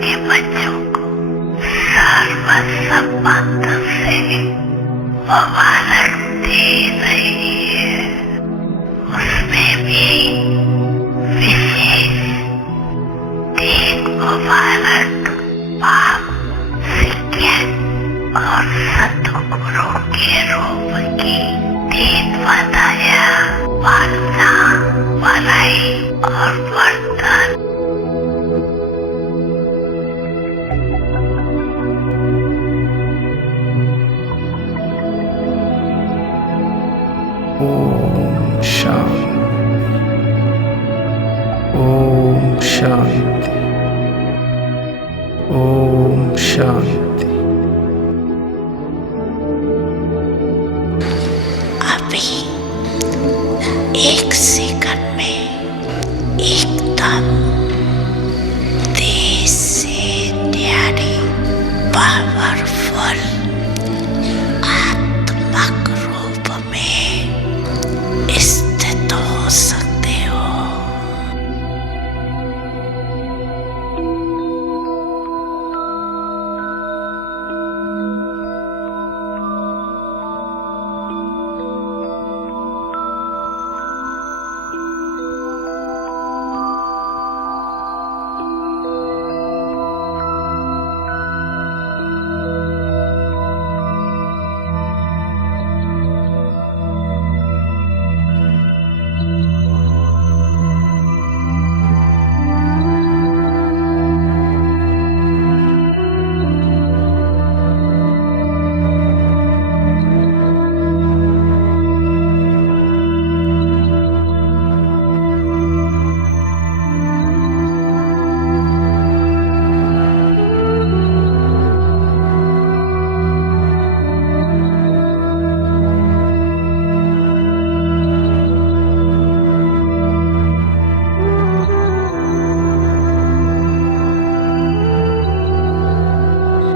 के बच्चों को सर्वसम्मत से मुबारक दे रही है। उसमें भी विशेष 3 मुबारक बाप शिक्षक और सतगुरु के रूप की 3 बताया वार्ता बनाई और बर्तन। ओम शांति, ओम शांति, ओम शांति। अभी 1 सेकंड में एकदम तेज से न्यारी पावरफुल आत्मक रूप में स्थित हो सकते हो।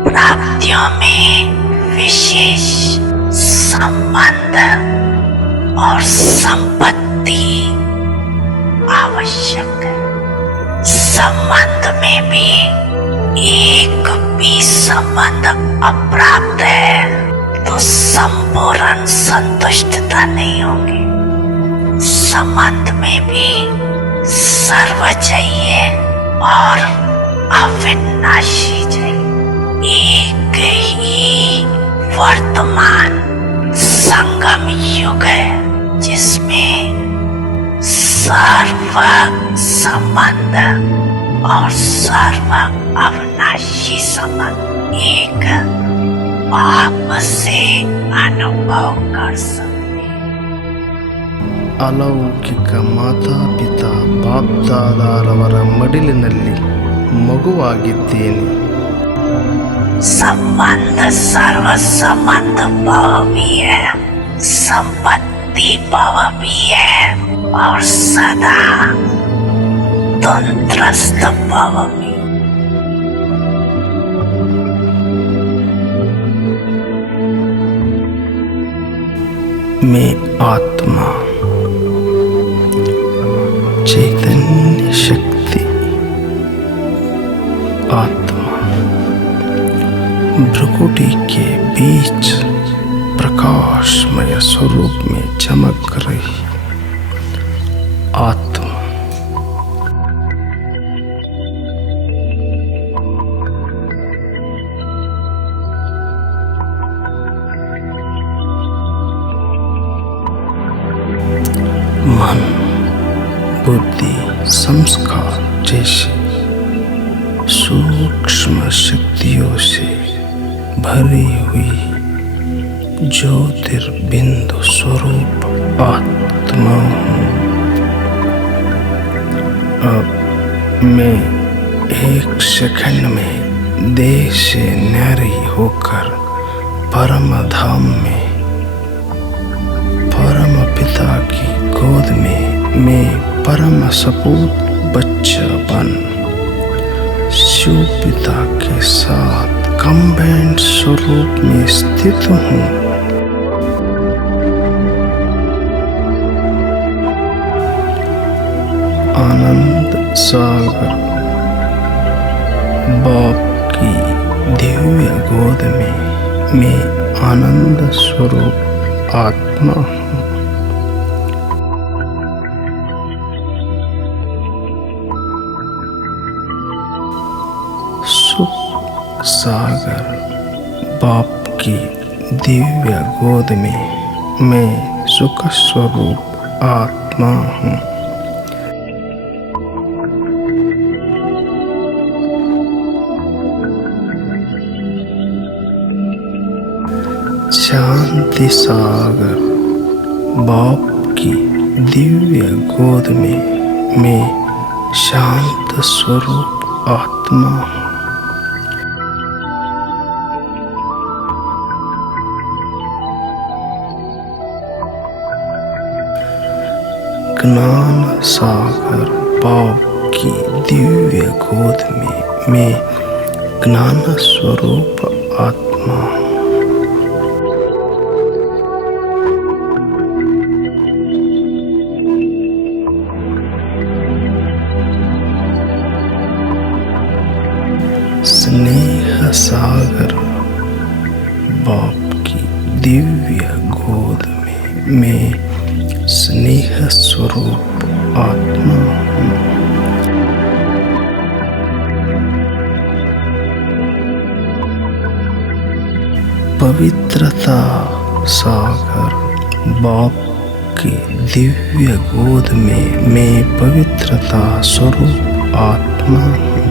प्राप्तियों में विशेष संबंध और संपत्ति आवश्यक है। संबंध में भी एक भी संबंध अप्राप्त है तो संपूर्ण संतुष्टता नहीं होगी। संबंध में भी सर्व चाहिए और अविनाशी चाहिए। एक ही वर्तमान संगम युग है जिसमें सर्व संबंध और सर्व अविनाशी संबंध एक आपस से अनुभव कर सकते हैं। ಅಲೌಕಿಕ ಮಾತಾಪಿತಾ ಬಾಪ್ದಾದಾರವರ ಮಡಿಲಿನಲ್ಲಿ ಮಗುವಾಗಿದ್ದೇನೆ. संबंध सर्व संबंध भाव भी है, संपत्ति भाव भी है और सदा तंत्रस्थ भाव भी। मैं आत्मा चैतन्य शक्ति आत्मा भ्रुकुटी के बीच प्रकाशमय स्वरूप में चमक रही आत्मा। मन बुद्धि संस्कार जैसे सूक्ष्म शक्तियों से भरी हुई ज्योतिर्बिंदु स्वरूप आत्मा हूँ। अब मैं 1 सेकंड में देह से न्यारी होकर परम धाम में परम पिता की गोद में मैं परम सपूत बच्चा बन शिव पिता के साथ कंबाइंड स्वरूप में स्थित हूँ। आनंद सागर बाप की दिव्य गोद में मैं आनंद स्वरूप आत्मा हूँ। सुख सागर बाप की दिव्य गोद में मैं सुख स्वरूप आत्मा हूँ। शांति सागर बाप की दिव्य गोद में मैं शांत स्वरूप आत्मा हूँ। ज्ञान सागर बाप की दिव्य गोद में मैं ज्ञान स्वरूप आत्मा हूँ। स्नेह सागर बाप की दिव्य गोद में मैं स्नेह स्वरूप आत्मा हूँ। पवित्रता सागर बाप की दिव्य गोद में मैं पवित्रता स्वरूप आत्मा हूँ।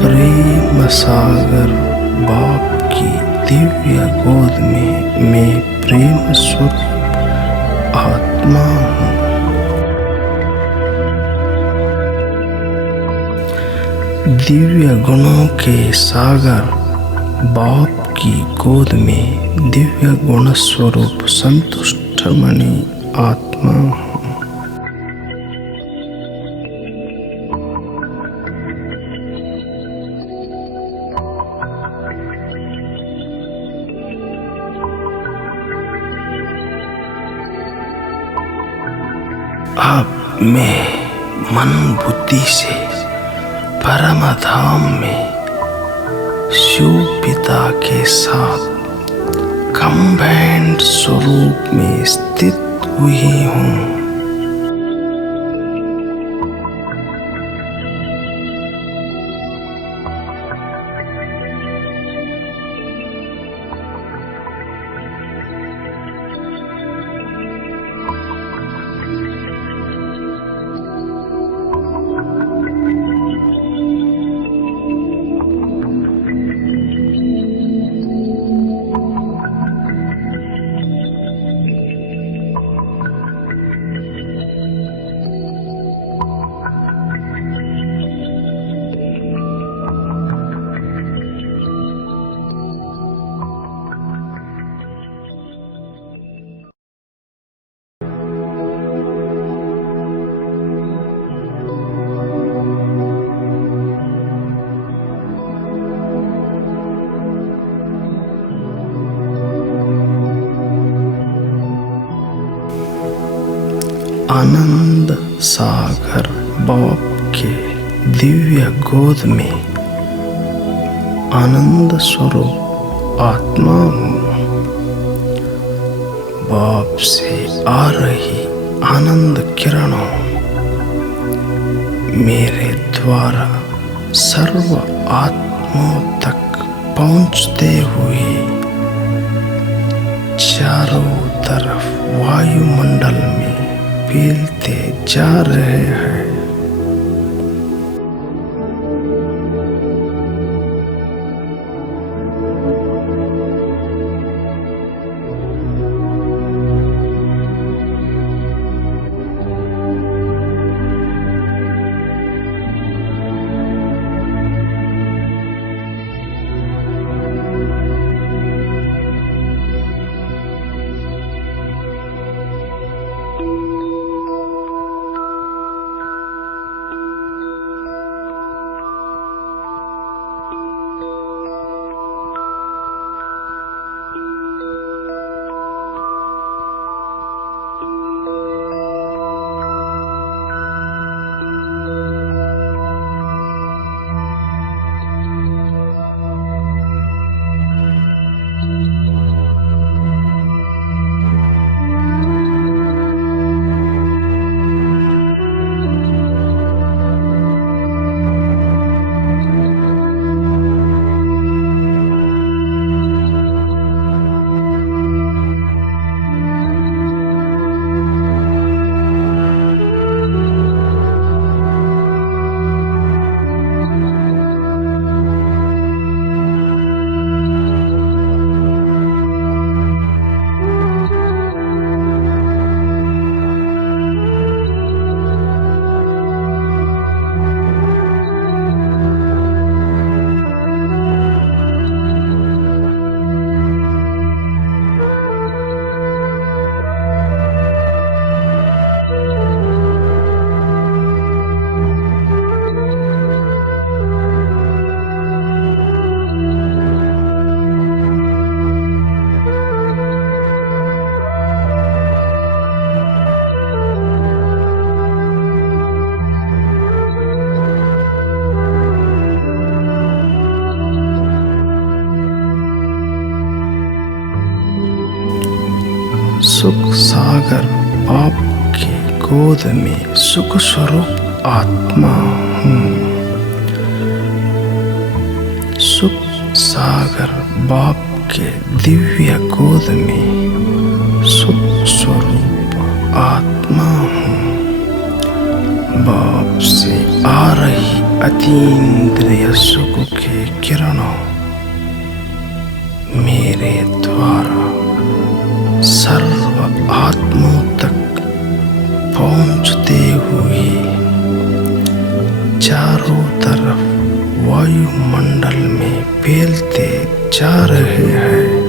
प्रेम सागर बाप की दिव्य गोद में मैं प्रेम स्वरूप आत्मा हूँ। दिव्य गुणों के सागर बाप की गोद में दिव्य गुण स्वरूप संतुष्ट मणि आत्मा हूँ। अब मैं मन बुद्धि से परम धाम में शिव पिता के साथ कंबाइंड स्वरूप में स्थित हुई हूँ। आनंद सागर बाप के दिव्य गोद में आनंद स्वरूप आत्मा हूँ। बाप से आ रही आनंद किरणों मेरे द्वारा सर्व आत्माओं तक पहुँचते हुए चारों तरफ वायुमंडल में फैलते जा रहे हैं। सुख सागर बाप की गोद में सुख स्वरूप आत्मा हूँ। सुख सागर बाप के दिव्य गोद में सुख स्वरूप आत्मा हूँ। बाप से आ रही अतीन्द्रिय सुख के किरणों मेरे द्वारा सर्व आत्माओं तक पहुंचते हुए चारों तरफ वायुमंडल में फैलते जा रहे हैं।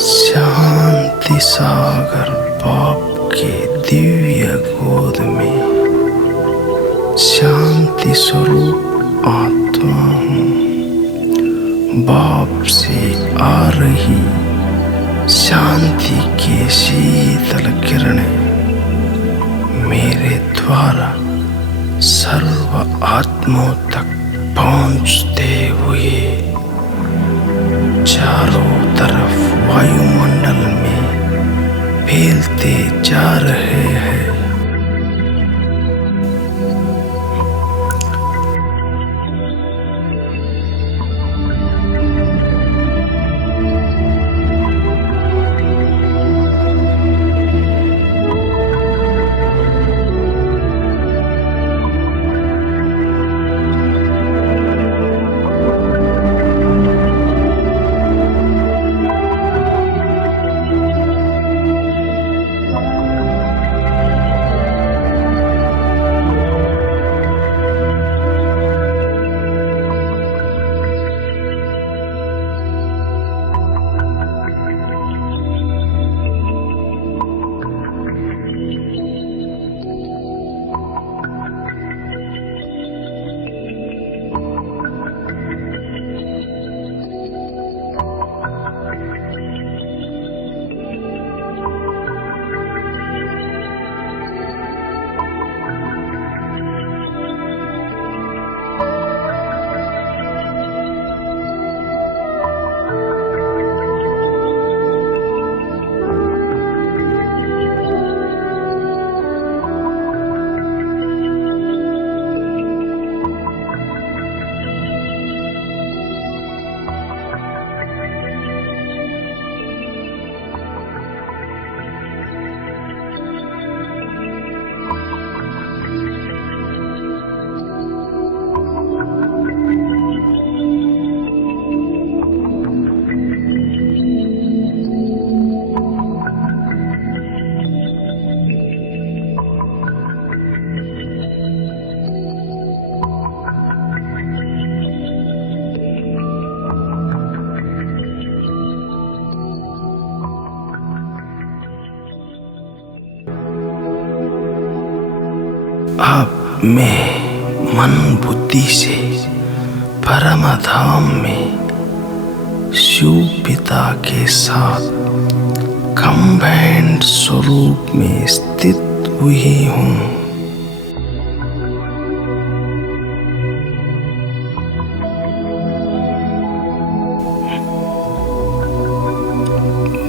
शांति सागर बाप के दिव्य गोद में शांति स्वरूप आत्मा हूँ। बाप से आ रही शांति की शीतल किरणें मेरे द्वारा सर्व आत्माओं तक पहुँचते हुए चारों तरफ वायुमंडल में फैलते जा रहे हैं। अब मैं मन बुद्धि से परम धाम में शिव पिता के साथ कंबाइंड स्वरूप में स्थित हुई हूँ।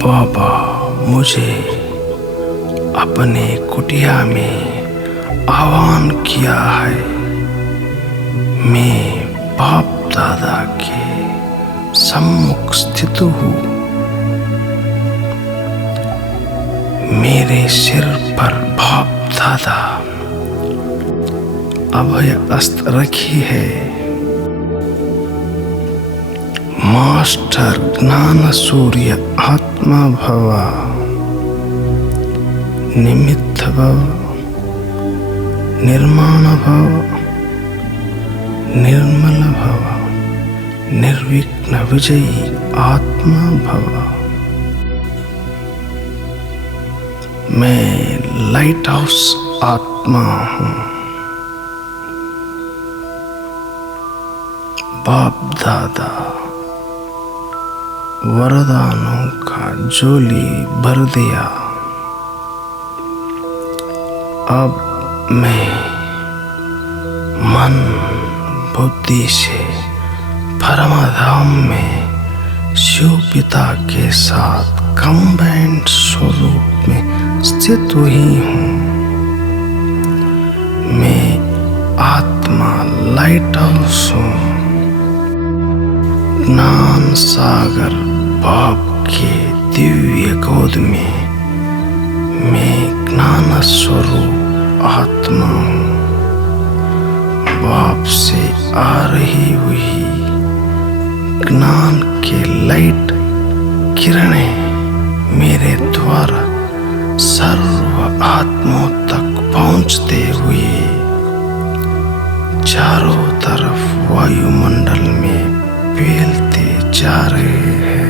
बाबा मुझे अपने कुटिया में आह्वान किया है। मैं बाप दादा के सम्मुख स्थित हूँ। मेरे सिर पर बाप दादा अभय अस्त्र रखी है। मास्टर ज्ञान सूर्य आत्मा भव, निमित्त भव, निर्माण भव, निर्मल भव, निर्विघ्न विजयी आत्मा भव। मैं लाइट हाउस आत्मा हूँ। बाप दादा वरदानों का झोली भर दिया। अब मैं मन बुद्धि से परमधाम में शिव पिता के साथ कंबाइंड स्वरूप में स्थित हुई हूँ। मैं आत्मा लाइट हाउस हूँ। ज्ञान सागर बाप के दिव्य गोद में मैं ज्ञान स्वरूप आत्मा हूँ। बाप से आ रही हुई ज्ञान के लाइट किरणें मेरे द्वारा सर्व आत्माओं तक पहुँचते हुए चारों तरफ वायुमंडल में फैलते जा रहे हैं।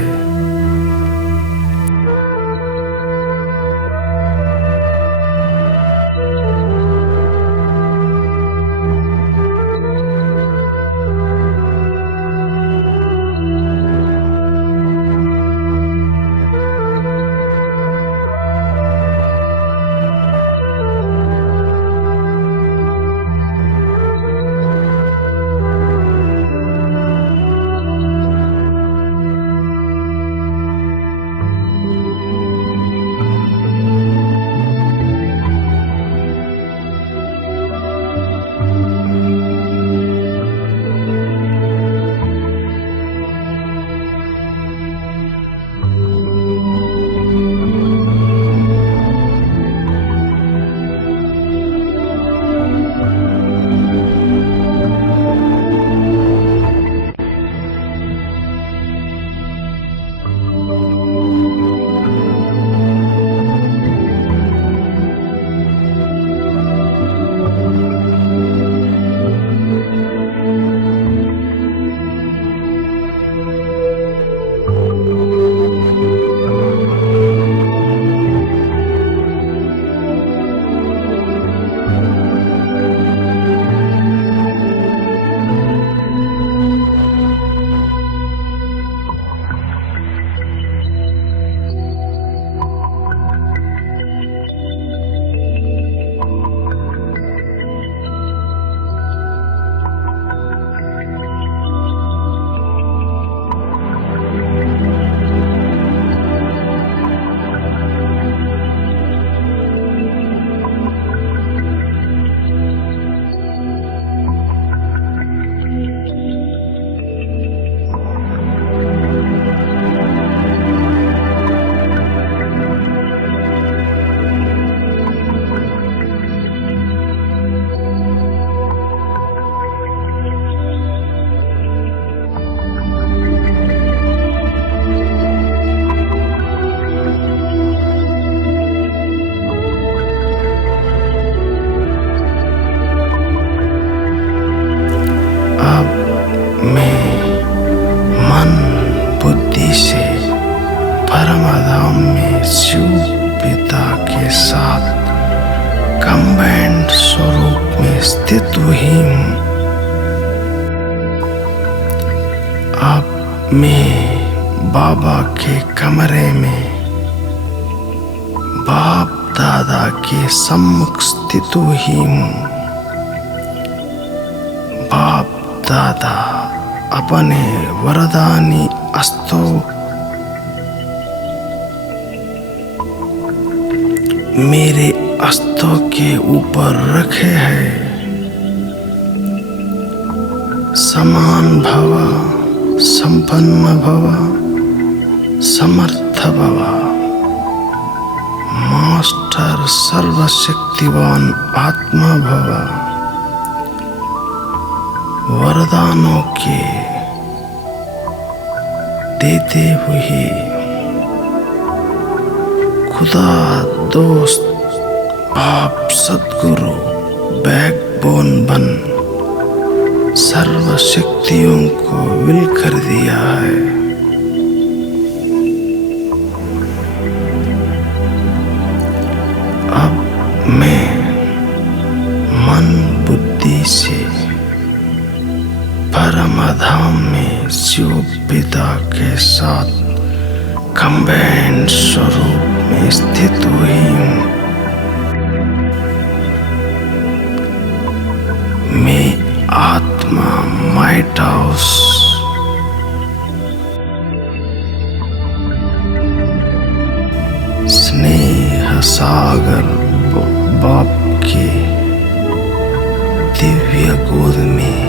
कंबाइंड स्वरूप में स्थित हुई हूँ। अब मैं बाबा के कमरे में बाप दादा के सम्मुख स्थित हुई हूँ। बाप दादा अपने वरदानी हस्तों मेरे हस्तों के ऊपर रखे हैं। समान भव, संपन्न भव, समर्थ भव। मास्टर सर्वशक्तिवान आत्मा भव। वरदानों के देते हुए खुदा दोस्त बाप सद्गुरु बैकबोन बन सर्व शक्तियों को विल कर दिया है। अब मैं मन बुद्धि से परमधाम में शिव पिता के साथ कंबाइंड स्वरूप में स्थित हुई हूँ। मैं आत्मा माइट हाउस स्नेह सागर बाप के दिव्य गोद में,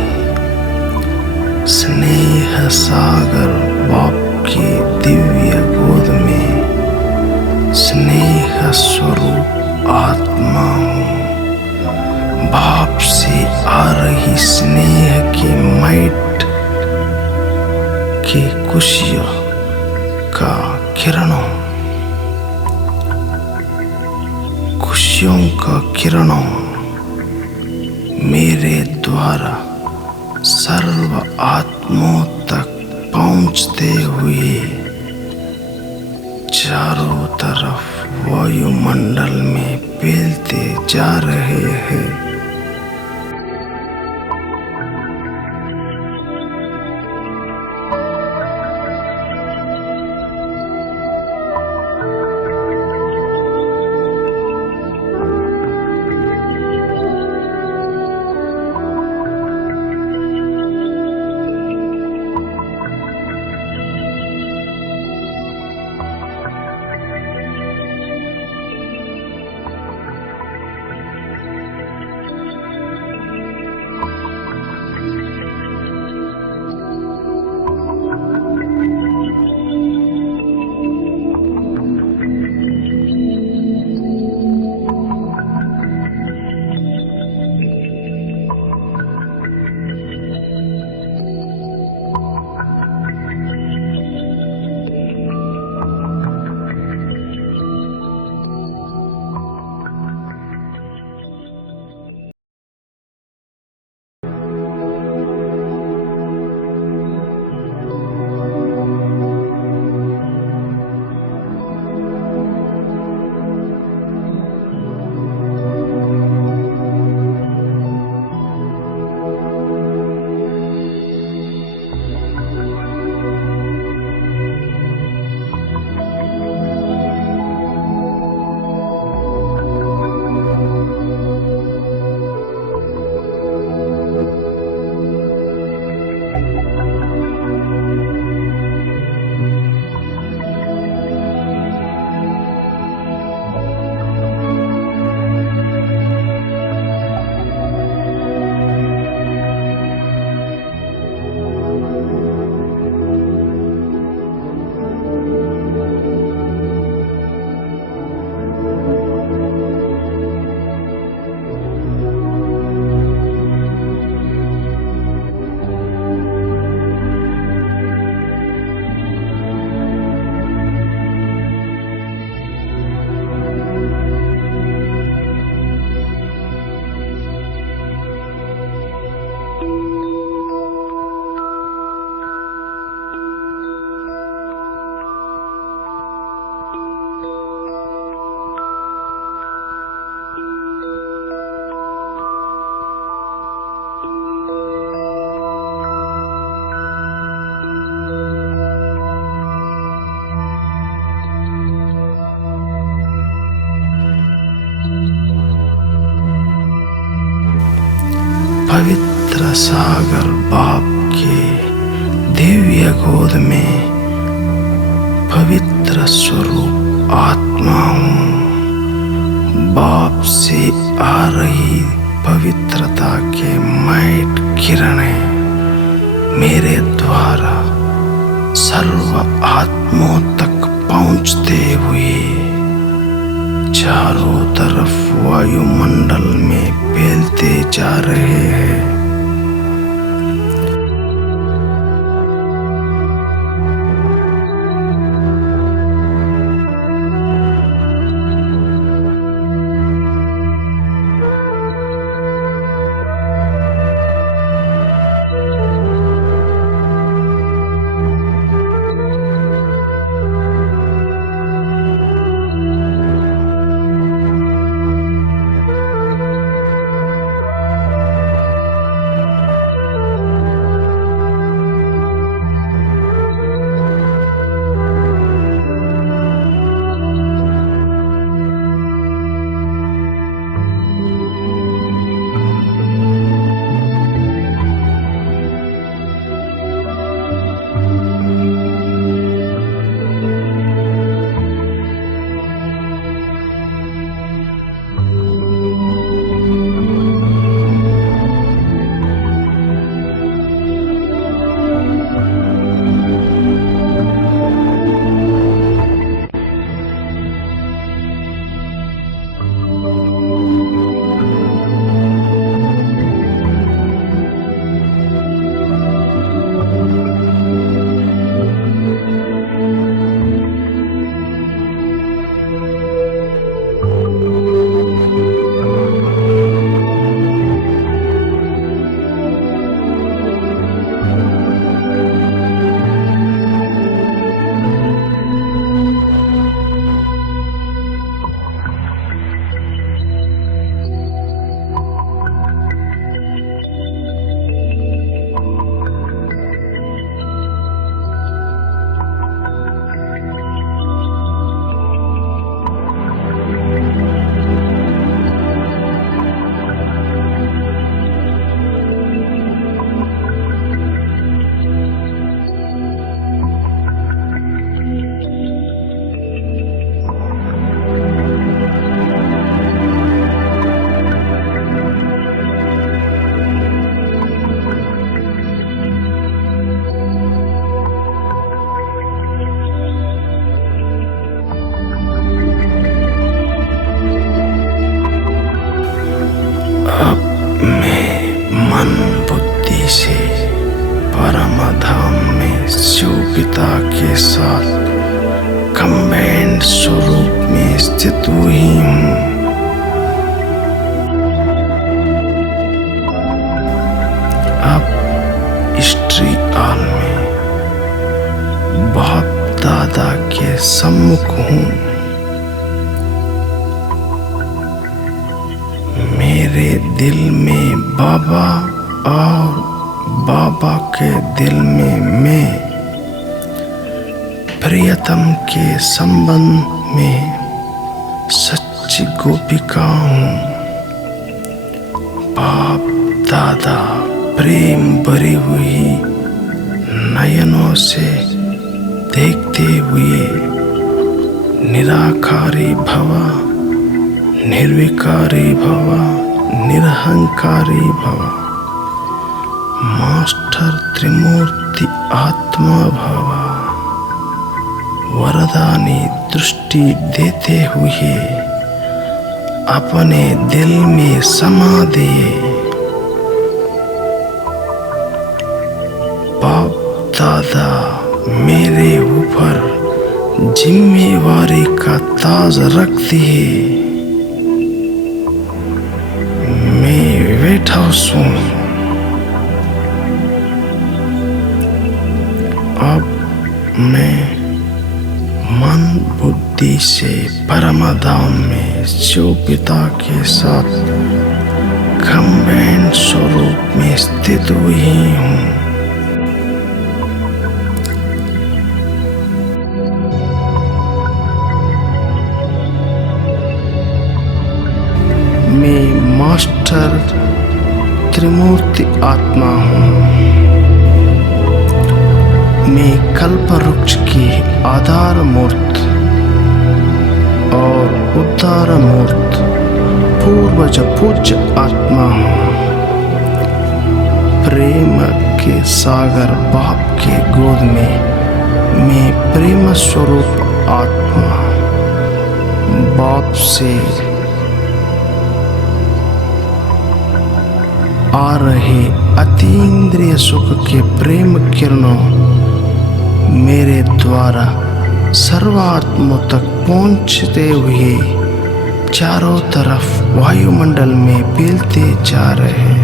स्नेह सागर बाप की दिव्य गोद में स्नेह स्वरूप आत्मा हूँ। बाप से आ रही स्नेह की माइट की खुशियों का किरणों, खुशियों का किरणों मेरे द्वारा सर्व आत्माओं तक पहुंचते हुए चारों तरफ वायुमंडल में फैलते जा रहे हैं। ज्ञान सागर बाप के दिव्य गोद में पवित्र स्वरूप आत्मा हूँ। बाप से आ रही पवित्रता के मैट किरणें मेरे द्वारा सर्व आत्माओं तक पहुंचते हुए चारों तरफ वायुमंडल में फैलते जा रहे हैं। से परम धाम में शिव पिता के साथ कंबाइंड स्वरूप में स्थित हुई हूँ। अब स्ट्री आल में बाप दादा के सम्मुख हूँ। मेरे दिल में बाबा और बाबा के दिल में मैं प्रियतम के संबंध में सच्ची गोपिका हूँ। बाप दादा प्रेम भरी हुई नयनों से देखते हुए निराकारी भव, निर्विकारी भव, निरहंकारी भव, मास्टर त्रिमूर्ति आत्मा भव, वरदानी दृष्टि देते हुए अपने दिल में समा दिए। बाप दादा मेरे ऊपर जिम्मेवारी का ताज रख दिए। मैं बैठा हूँ। अब मैं मन बुद्धि से परमधाम में शिव पिता के साथ कंबाइंड स्वरूप में स्थित हुई हूँ। मैं मास्टर त्रिमूर्ति आत्मा हूँ। मैं कल्प वृक्ष की आधार मूर्त और उद्धार मूर्त पूर्वज पूज्य आत्मा हूँ। प्रेम के सागर बाप के गोद में मैं प्रेम स्वरूप आत्मा बाप से आ रहे अतीन्द्रिय सुख के प्रेम किरणों मेरे द्वारा सर्वात्मा तक पहुंचते हुए चारों तरफ वायुमंडल में फैलते जा रहे हैं।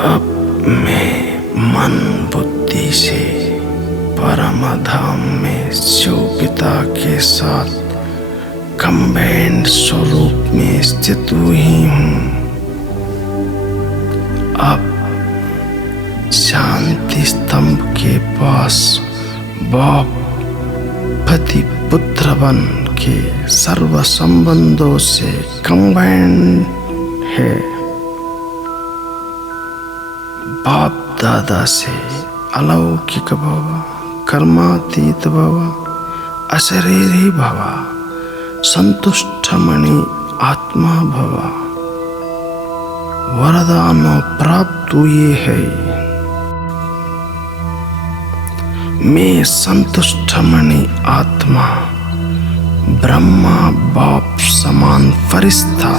अब मैं मन बुद्धि से परम धाम में शिव पिता के साथ कंबाइंड स्वरूप में स्थित हुई हूँ। अब शांति स्तंभ के पास बाप पति पुत्र बन के सर्व संबंधों से कंबाइंड है। बाप दादा से अलौकिक भव, कर्मातीत भव, अशरीरी भव, संतुष्टमणि आत्मा भव वरदानों प्राप्त हुए हैं। मैं संतुष्टमणि आत्मा ब्रह्मा बाप समान फरिश्ता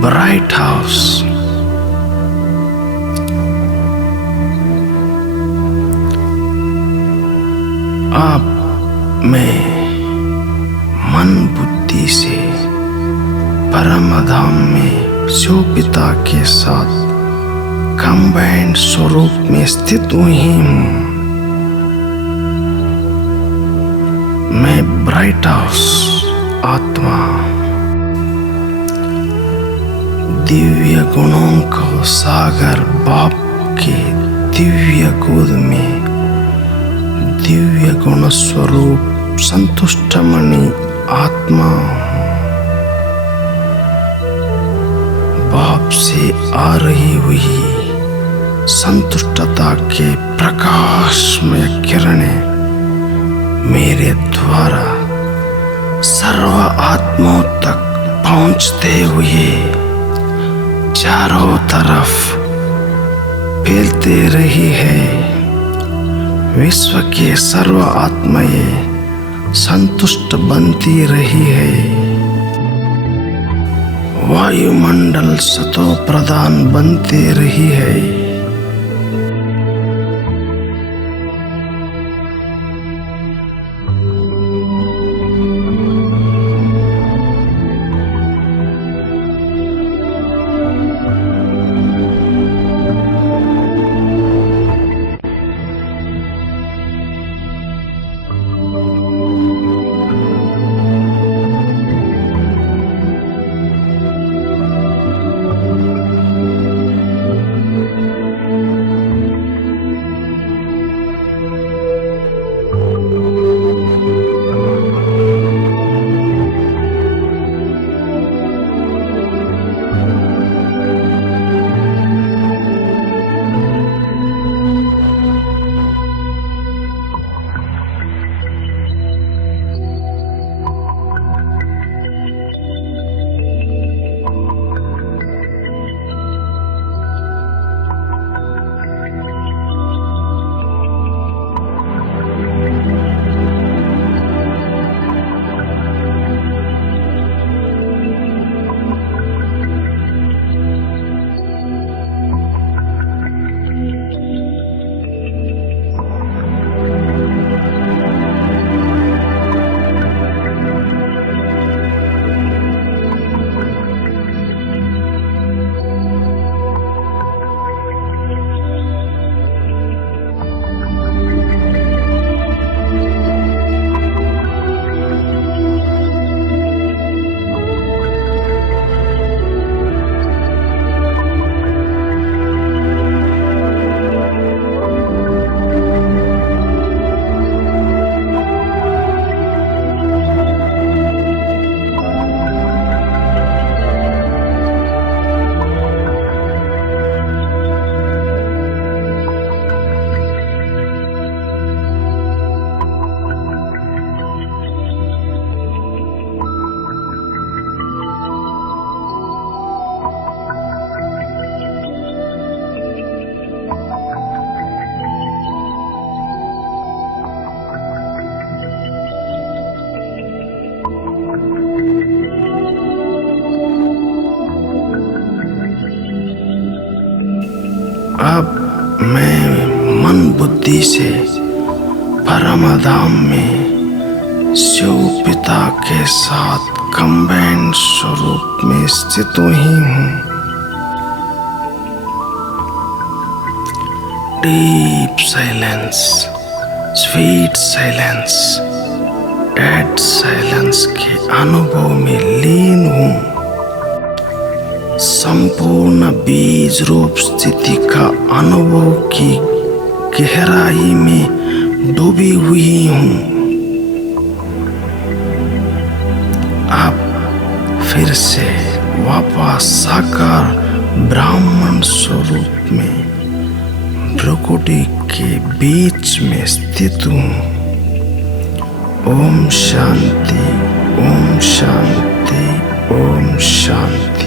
ब्राइट हाउस अब मैं मन बुद्धि से परम धाम में शिव पिता के साथ कंबाइंड स्वरूप में स्थित हुई हूँ। मैं ब्राइट हाउस आत्मा दिव्य गुणों को सागर बाप के दिव्य गोद में दिव्य गुण स्वरूप संतुष्टमणि आत्मा बाप से आ रही हुई संतुष्टता के प्रकाश में किरणें मेरे द्वारा सर्व आत्माओं तक पहुंचते हुए चारों तरफ फैलते रही है। विश्व के सर्व आत्माएं संतुष्ट बनती रही है। वायुमंडल सतो प्रधान बनते रही है। अब मैं मन बुद्धि से परम धाम में शिव पिता के साथ कंबाइंड स्वरूप में स्थित ही हूँ। Deep silence, sweet silence, dead silence के अनुभव में लीन हूँ। संपूर्ण बीज रूप स्थिति का अनुभव की गहराई में डूबी हुई हूँ। अब फिर से वापस साकार ब्राह्मण स्वरूप में भ्रुकुटी के बीच में स्थित हूँ। ओम शांति, ओम शांति, ओम शांति।